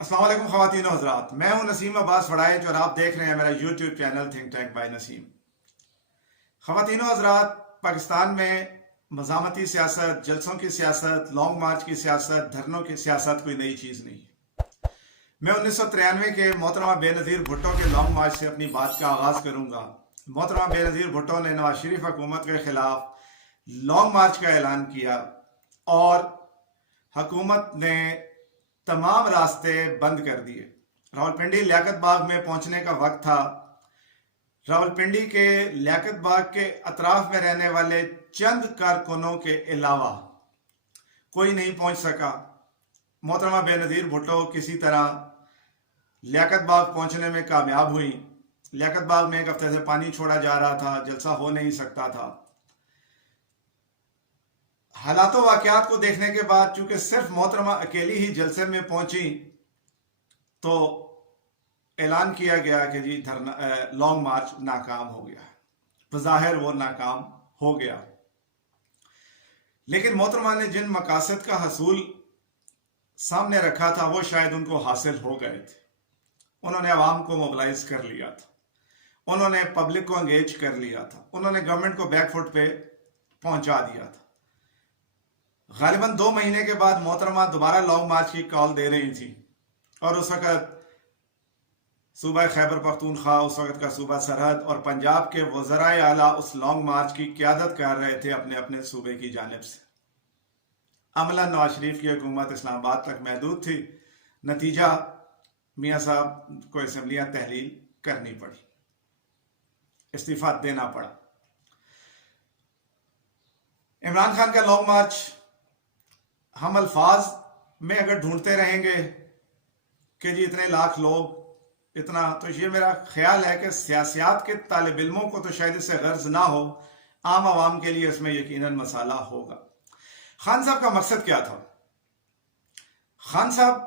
السلام علیکم خواتین و حضرات، میں ہوں نسیم عباس وڑائچ اور آپ دیکھ رہے ہیں میرا YouTube channel think tank by Naseem. خواتین و حضرات، پاکستان میں مزاحمتی سیاست، جلسوں کی سیاست، لانگ مارچ کی سیاست، دھرنوں کی سیاست کوئی نئی چیز نہیں۔ میں 1993 کے محترمہ بے نظیر بھٹو کے لانگ مارچ سے اپنی بات کا آغاز کروں گا۔ محترمہ بے نظیر بھٹو نے نواز شریف حکومت کے خلاف لانگ مارچ کا اعلان کیا اور حکومت نے تمام راستے بند کر دیے۔ راولپنڈی لیاقت باغ میں پہنچنے کا وقت تھا۔ راولپنڈی کے لیاقت باغ کے اطراف میں رہنے والے چند کارکنوں کے علاوہ کوئی نہیں پہنچ سکا۔ محترمہ بے نظیر بھٹو کسی طرح لیاقت باغ پہنچنے میں کامیاب ہوئی۔ لیاقت باغ میں ایک ہفتے سے پانی چھوڑا جا رہا تھا، جلسہ ہو نہیں سکتا تھا۔ حالات و واقعات کو دیکھنے کے بعد چونکہ صرف محترمہ اکیلی ہی جلسے میں پہنچی تو اعلان کیا گیا کہ جی لانگ مارچ ناکام ہو گیا۔ بظاہر وہ ناکام ہو گیا، لیکن محترمہ نے جن مقاصد کا حصول سامنے رکھا تھا وہ شاید ان کو حاصل ہو گئے تھے۔ انہوں نے عوام کو موبلائز کر لیا تھا، انہوں نے پبلک کو انگیج کر لیا تھا، انہوں نے گورنمنٹ کو بیک فٹ پہ پہنچا دیا تھا۔ غالباً 2 مہینے کے بعد محترمہ دوبارہ لانگ مارچ کی کال دے رہی تھی، اور اس وقت صوبہ خیبر پختونخوا، اس وقت کا صوبہ سرحد اور پنجاب کے وزرائے اعلیٰ اس لانگ مارچ کی قیادت کر رہے تھے اپنے اپنے صوبے کی جانب سے۔ عملاً نواز شریف کی حکومت اسلام آباد تک محدود تھی۔ نتیجہ میاں صاحب کو اسمبلیاں تحلیل کرنی پڑی، استعفیٰ دینا پڑا۔ عمران خان کا لانگ مارچ ہم الفاظ میں اگر ڈھونڈتے رہیں گے کہ جی اتنے لاکھ لوگ اتنا، تو یہ میرا خیال ہے کہ سیاسیات کے طالب علموں کو تو شاید اس سے غرض نہ ہو، عام عوام کے لیے اس میں یقیناً مسئلہ ہوگا۔ خان صاحب کا مقصد کیا تھا؟ خان صاحب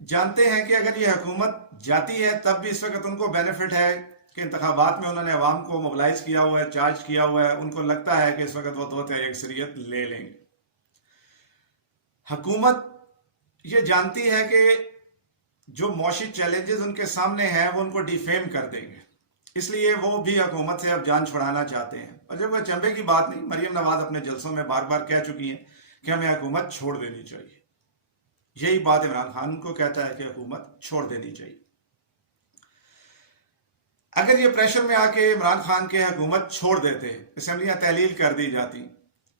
جانتے ہیں کہ اگر یہ حکومت جاتی ہے تب بھی اس وقت ان کو بینیفٹ ہے کہ انتخابات میں انہوں نے عوام کو موبلائز کیا ہوا ہے، چارج کیا ہوا ہے، ان کو لگتا ہے کہ اس وقت وہ 2/3 اکثریت لے لیں گے۔ حکومت یہ جانتی ہے کہ جو معاشی چیلنجز ان کے سامنے ہیں وہ ان کو ڈیفیم کر دیں گے، اس لیے وہ بھی حکومت سے اب جان چھڑانا چاہتے ہیں۔ اور جب کوئی چمبے کی بات نہیں، مریم نواز اپنے جلسوں میں بار بار کہہ چکی ہیں کہ ہمیں حکومت چھوڑ دینی چاہیے۔ یہی بات عمران خان کو کہتا ہے کہ حکومت چھوڑ دینی چاہیے۔ اگر یہ پریشر میں آ کے عمران خان کے حکومت چھوڑ دیتے، اسمبلیاں تحلیل کر دی جاتی،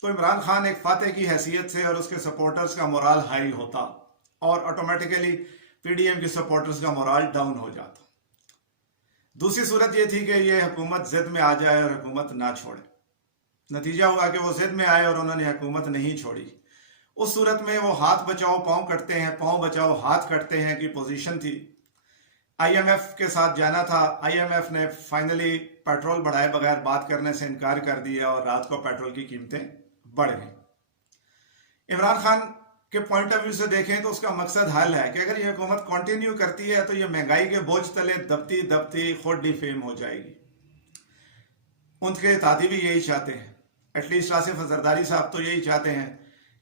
تو عمران خان ایک فاتح کی حیثیت سے اور اس کے سپورٹرز کا مورال ہائی ہوتا اور آٹومیٹیکلی پی ڈی ایم کی سپورٹرز کا مورال ڈاؤن ہو جاتا۔ دوسری صورت یہ تھی کہ یہ حکومت ضد میں آ جائے اور حکومت نہ چھوڑے۔ نتیجہ ہوا کہ وہ ضد میں آئے اور انہوں نے حکومت نہیں چھوڑی۔ اس صورت میں وہ ہاتھ بچاؤ پاؤں کٹتے ہیں، پاؤں بچاؤ ہاتھ کٹتے ہیں کی پوزیشن تھی۔ آئی ایم ایف کے ساتھ جانا تھا، آئی ایم ایف نے فائنلی پیٹرول بڑھائے بغیر بات کرنے سے انکار کر دیا اور رات کو پیٹرول کی قیمتیں بڑھ گئی۔ عمران خان کے پوائنٹ آف ویو سے دیکھیں تو اس کا مقصد حل ہے کہ اگر یہ حکومت کنٹینیو کرتی ہے تو یہ مہنگائی کے بوجھ تلے دبتی دبتی خود ڈیفیم ہو جائے گی۔ ان کے اتحادی بھی یہی چاہتے ہیں، ایٹ لیسٹ آصف زرداری صاحب تو یہی چاہتے ہیں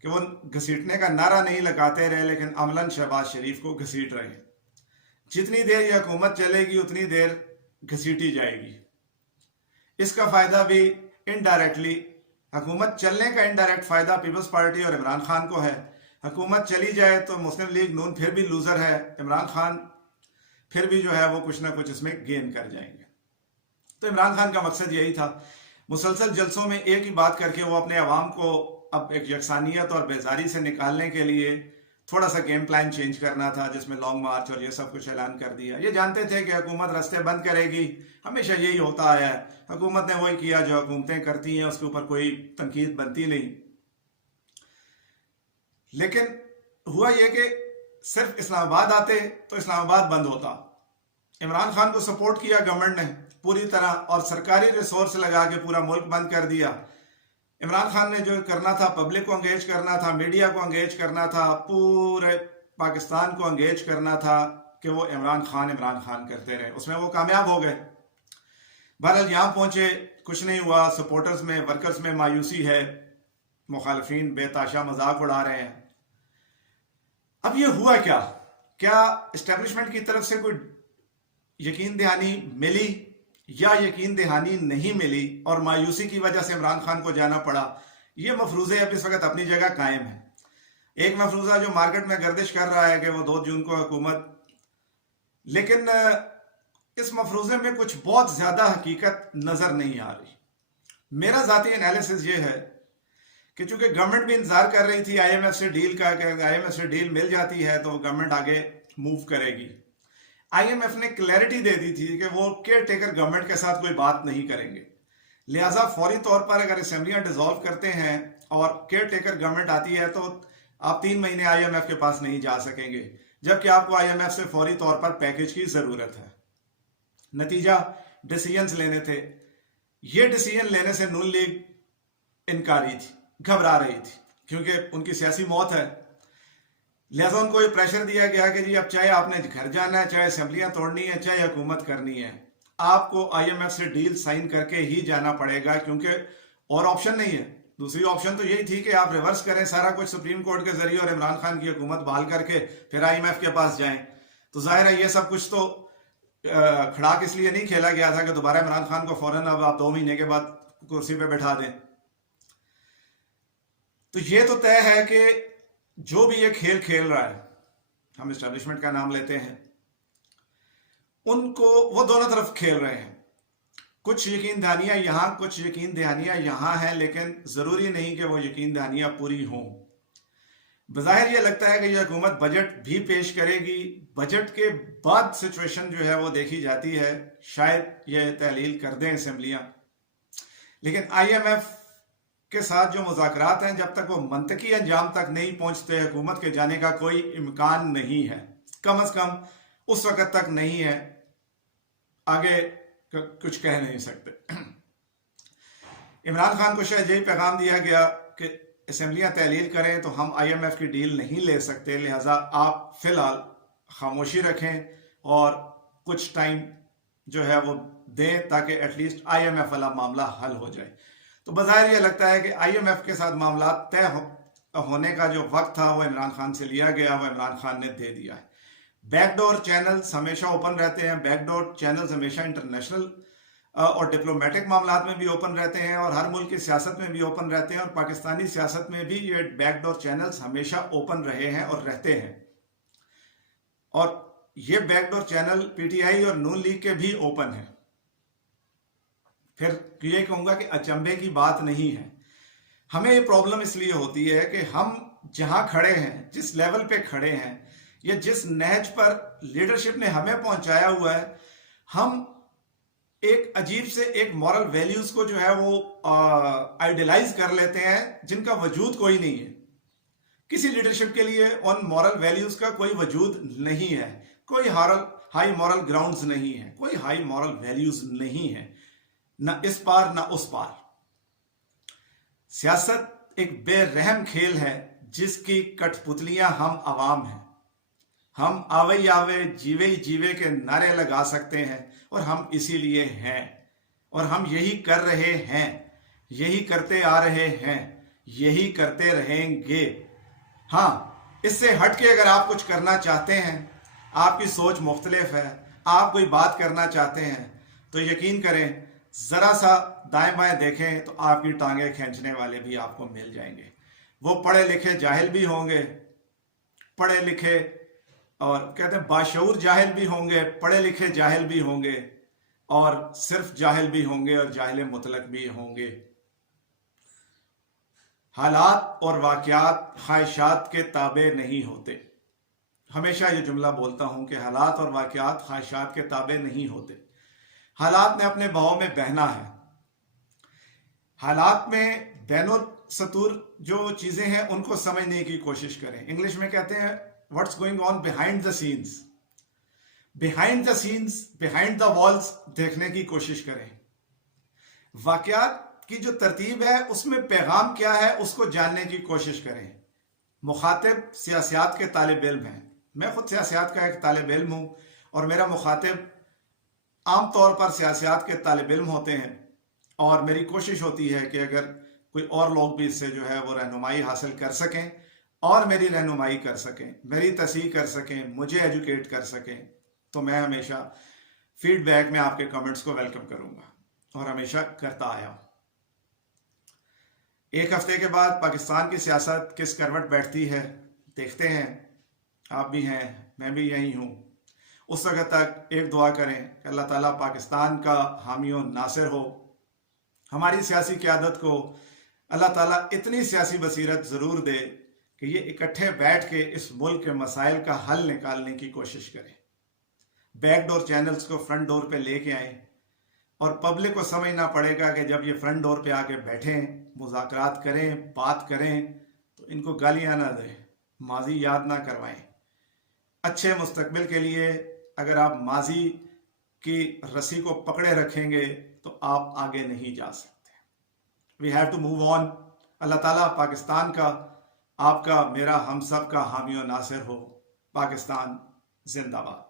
کہ وہ گھسیٹنے کا نعرہ نہیں لگاتے رہے لیکن عملاً شہباز شریف کو گھسیٹ رہے ہیں۔ جتنی دیر یہ حکومت چلے گی اتنی دیر گھسیٹی جائے گی۔ اس کا فائدہ بھی انڈائریکٹلی، حکومت چلنے کا انڈائریکٹ فائدہ پیپلز پارٹی اور عمران خان کو ہے۔ حکومت چلی جائے تو مسلم لیگ نون پھر بھی لوزر ہے، عمران خان پھر بھی جو ہے وہ کچھ نہ کچھ اس میں گین کر جائیں گے۔ تو عمران خان کا مقصد یہی تھا، مسلسل جلسوں میں ایک ہی بات کر کے وہ اپنے عوام کو اب ایک یکسانیت اور بیزاری سے نکالنے کے لیے تھوڑا سا گیم پلان چینج کرنا تھا، جس میں لانگ مارچ اور یہ سب کچھ اعلان کر دیا۔ یہ جانتے تھے کہ حکومت راستے بند کرے گی، ہمیشہ یہی ہوتا آیا ہے، حکومت نے وہی کیا جو حکومتیں کرتی ہیں، اس کے اوپر کوئی تنقید بنتی نہیں۔ لیکن ہوا یہ کہ صرف اسلام آباد آتے تو اسلام آباد بند ہوتا۔ عمران خان کو سپورٹ کیا گورنمنٹ نے پوری طرح اور سرکاری ریسورس لگا کے پورا ملک بند کر دیا۔ عمران خان نے جو کرنا تھا، پبلک کو انگیج کرنا تھا، میڈیا کو انگیج کرنا تھا، پورے پاکستان کو انگیج کرنا تھا کہ وہ عمران خان کرتے رہے، اس میں وہ کامیاب ہو گئے۔ بہرحال یہاں پہنچے، کچھ نہیں ہوا، سپورٹرز میں، ورکرز میں مایوسی ہے، مخالفین بے تاشا مذاق اڑا رہے ہیں۔ اب یہ ہوا کیا؟ کیا اسٹیبلشمنٹ کی طرف سے کوئی یقین دہانی ملی یا یقین دہانی نہیں ملی اور مایوسی کی وجہ سے عمران خان کو جانا پڑا؟ یہ مفروضے اب اس وقت اپنی جگہ قائم ہے. ایک مفروضہ جو مارکیٹ میں گردش کر رہا ہے کہ وہ 2 جون کو حکومت، لیکن اس مفروضے میں کچھ بہت زیادہ حقیقت نظر نہیں آ رہی. میرا ذاتی انالیسس یہ ہے کہ چونکہ گورنمنٹ بھی انتظار کر رہی تھی آئی ایم ایف سے ڈیل کا، کہ آئی ایم ایف سے ڈیل مل جاتی ہے تو گورنمنٹ آگے موو کرے گی. آئی ایم ایف نے کلیئرٹی دے دی تھی کہ وہ کیئر ٹیکر گورنمنٹ کے ساتھ کوئی بات نہیں کریں گے، لہٰذا فوری طور پر اگر اسمبلیاں ڈیزالو کرتے ہیں اور کیئر ٹیکر گورنمنٹ آتی ہے تو آپ 3 مہینے آئی ایم ایف کے پاس نہیں جا سکیں گے، جبکہ آپ کو آئی ایم ایف سے فوری طور پر پیکج کی ضرورت ہے. نتیجہ ڈیسیژنز لینے تھے. یہ ڈیسیژن لینے سے نون لیگ انکاری تھی، گھبرا رہی تھی، کیونکہ ان کی سیاسی موت ہے. لہذا ان کو یہ پریشر دیا گیا کہ جی اب چاہے آپ نے گھر جانا ہے، چاہے اسمبلیاں توڑنی ہے، چاہے حکومت کرنی ہے، آپ کو آئی ایم ایف سے ڈیل سائن کر کے ہی جانا پڑے گا، کیونکہ اور آپشن نہیں ہے. دوسری آپشن تو یہی تھی کہ آپ ریورس کریں سارا کچھ سپریم کورٹ کے ذریعے اور عمران خان کی حکومت بحال کر کے پھر آئی ایم ایف کے پاس جائیں. تو ظاہر ہے یہ سب کچھ تو کھڑاک اس لیے نہیں کھیلا گیا تھا کہ دوبارہ عمران خان کو فوراً اب آپ 2 مہینے کے بعد کرسی پہ بٹھا دیں. تو یہ تو طے ہے کہ جو بھی یہ کھیل کھیل رہا ہے، ہم اسٹیبلشمنٹ کا نام لیتے ہیں، ان کو وہ دونوں طرف کھیل رہے ہیں. کچھ یقین دہانیاں یہاں، کچھ یقین دہانیاں یہاں ہیں، لیکن ضروری نہیں کہ وہ یقین دہانیاں پوری ہوں. بظاہر یہ لگتا ہے کہ یہ حکومت بجٹ بھی پیش کرے گی، بجٹ کے بعد سچویشن جو ہے وہ دیکھی جاتی ہے، شاید یہ تحلیل کر دیں اسمبلیاں. لیکن آئی ایم ایف کے ساتھ جو مذاکرات ہیں، جب تک وہ منطقی انجام تک نہیں پہنچتے، حکومت کے جانے کا کوئی امکان نہیں ہے، کم از کم اس وقت تک نہیں ہے. آگے کچھ کہہ نہیں سکتے. عمران خان کو شاید یہی پیغام دیا گیا کہ اسمبلیاں تحلیل کریں تو ہم آئی ایم ایف کی ڈیل نہیں لے سکتے، لہٰذا آپ فی الحال خاموشی رکھیں اور کچھ ٹائم جو ہے وہ دیں تاکہ at least I M F والا معاملہ حل ہو جائے. تو بظاہر یہ لگتا ہے کہ آئی ایم ایف کے ساتھ معاملات طے ہونے کا جو وقت تھا وہ عمران خان سے لیا گیا، وہ عمران خان نے دے دیا ہے. بیک ڈور چینلز ہمیشہ اوپن رہتے ہیں، بیک ڈور چینلز ہمیشہ انٹرنیشنل اور ڈپلومیٹک معاملات میں بھی اوپن رہتے ہیں، اور ہر ملک کی سیاست میں بھی اوپن رہتے ہیں، اور پاکستانی سیاست میں بھی یہ بیک ڈور چینلز ہمیشہ اوپن رہے ہیں اور رہتے ہیں. اور یہ back door channel P T I اور نون لیگ کے بھی اوپن ہیں. پھر یہ کہوں گا کہ اچنبے کی بات نہیں ہے. ہمیں یہ پرابلم اس لیے ہوتی ہے کہ ہم جہاں کھڑے ہیں، جس لیول پہ کھڑے ہیں، یا جس نہج پر لیڈرشپ نے ہمیں پہنچایا ہوا ہے، ہم ایک عجیب سے ایک مورل ویلیوز کو جو ہے وہ آئیڈیلائز کر لیتے ہیں جن کا وجود کوئی نہیں ہے. کسی لیڈرشپ کے لیے ان مورل ویلیوز کا کوئی وجود نہیں ہے، کوئی ہائی مورل گراؤنڈز نہیں ہے، کوئی ہائی مورل ویلیوز نہیں ہے، نہ اس پار نہ اس پار. سیاست ایک بے رحم کھیل ہے جس کی کٹ پتلیاں ہم عوام ہیں. ہم آوے آوے جیوے جیوے کے نعرے لگا سکتے ہیں، اور ہم اسی لیے ہیں، اور ہم یہی کر رہے ہیں، یہی کرتے آ رہے ہیں، یہی کرتے رہیں گے. ہاں، اس سے ہٹ کے اگر آپ کچھ کرنا چاہتے ہیں، آپ کی سوچ مختلف ہے، آپ کوئی بات کرنا چاہتے ہیں، تو یقین کریں ذرا سا دائیں بائیں دیکھیں تو آپ کی ٹانگیں کھینچنے والے بھی آپ کو مل جائیں گے. وہ پڑھے لکھے جاہل بھی ہوں گے، پڑھے لکھے اور کہتے ہیں باشعور جاہل بھی ہوں گے، پڑھے لکھے جاہل بھی ہوں گے، اور صرف جاہل بھی ہوں گے، اور جاہل مطلق بھی ہوں گے. حالات اور واقعات خواہشات کے تابع نہیں ہوتے. ہمیشہ یہ جملہ بولتا ہوں کہ حالات اور واقعات خواہشات کے تابع نہیں ہوتے. حالات نے اپنے بہاؤ میں بہنا ہے. حالات میں بین السطور جو چیزیں ہیں ان کو سمجھنے کی کوشش کریں. انگلش میں کہتے ہیں what's going on behind the scenes. Behind the scenes, behind the walls دیکھنے کی کوشش کریں. واقعات کی جو ترتیب ہے اس میں پیغام کیا ہے اس کو جاننے کی کوشش کریں. مخاطب سیاسیات کے طالب علم ہیں. میں خود سیاسیات کا ایک طالب علم ہوں، اور میرا مخاطب عام طور پر سیاسیات کے طالب علم ہوتے ہیں، اور میری کوشش ہوتی ہے کہ اگر کوئی اور لوگ بھی اس سے جو ہے وہ رہنمائی حاصل کر سکیں اور میری رہنمائی کر سکیں, میری تصحیح کر سکیں, مجھے ایجوکیٹ کر سکیں, تو میں ہمیشہ فیڈ بیک میں آپ کے کمنٹس کو ویلکم کروں گا اور ہمیشہ کرتا آیا ہوں. ایک ہفتے کے بعد پاکستان کی سیاست کس کروٹ بیٹھتی ہے دیکھتے ہیں. آپ بھی ہیں, میں بھی یہی ہوں. اس وقت تک ایک دعا کریں کہ اللہ تعالیٰ پاکستان کا حامی و ناصر ہو. ہماری سیاسی قیادت کو اللہ تعالیٰ اتنی سیاسی بصیرت ضرور دے کہ یہ اکٹھے بیٹھ کے اس ملک کے مسائل کا حل نکالنے کی کوشش کریں. بیک ڈور چینلز کو فرنٹ ڈور پہ لے کے آئیں, اور پبلک کو سمجھنا پڑے گا کہ جب یہ فرنٹ ڈور پہ آ کے بیٹھیں, مذاکرات کریں, بات کریں, تو ان کو گالیاں نہ دیں, ماضی یاد نہ کروائیں. اچھے مستقبل کے لیے اگر آپ ماضی کی رسی کو پکڑے رکھیں گے تو آپ آگے نہیں جا سکتے. We have to move on. Allah تعالیٰ پاکستان کا, آپ کا, میرا, ہم سب کا حامی و ناصر ہو. پاکستان زندہ باد.